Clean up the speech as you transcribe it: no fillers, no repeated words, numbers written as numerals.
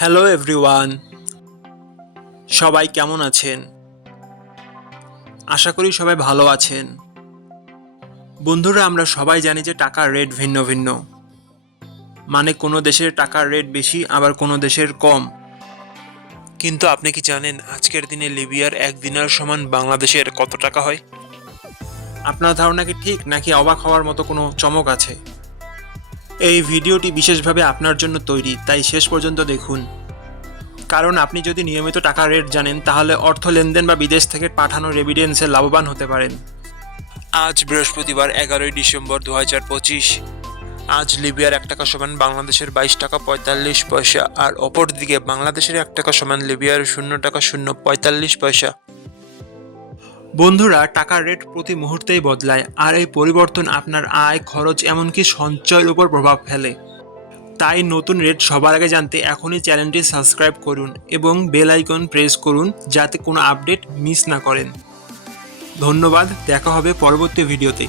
Hello everyone, সবাই কেমন আছেন? আশা করি সবাই ভালো আছেন। বন্ধুরা, আমরা সবাই জানি যে টাকার রেট ভিন্ন ভিন্ন। মানে কোনো দেশের টাকার রেট বেশি, আবার কোনো দেশের কম। কিন্তু আপনি কি জানেন আজকের দিনে লিবিয়ার 1 দিনার সমান বাংলাদেশের কত টাকা হয়? আপনার ধারণা কি ঠিক, নাকি অবাক হওয়ার মতো কোনো চমক আছে? এই ভিডিওটি বিশেষভাবে আপনার জন্য তৈরি, তাই শেষ পর্যন্ত দেখুন। কারণ আপনি যদি নিয়মিত টাকার রেট জানেন, তাহলে অর্থ লেনদেন বা বিদেশ থেকে পাঠানো রেমিটেন্সে লাভবান হতে পারেন। আজ বৃহস্পতিবার 11ই ডিসেম্বর 2025। আজ লিবিয়ার 1 টাকা সমান বাংলাদেশের 22 টাকা 45 পয়সা, আর অপরদিকে বাংলাদেশের 1 টাকা সমান লিবিয়ার 0 টাকা 0 পয়তাল্লিশ পয়সা। বন্ধুরা, টাকার রেট প্রতি মুহূর্তেই বদলায়, আর এই পরিবর্তন আপনার আয়, খরচ, এমনকি সঞ্চয়ের উপর প্রভাব ফেলে। তাই নতুন রেট সবার আগে জানতে এখনই চ্যানেলটি সাবস্ক্রাইব করুন এবং বেল আইকন প্রেস করুন, যাতে কোনো আপডেট মিস না করেন। ধন্যবাদ, দেখা হবে পরবর্তী ভিডিওতে।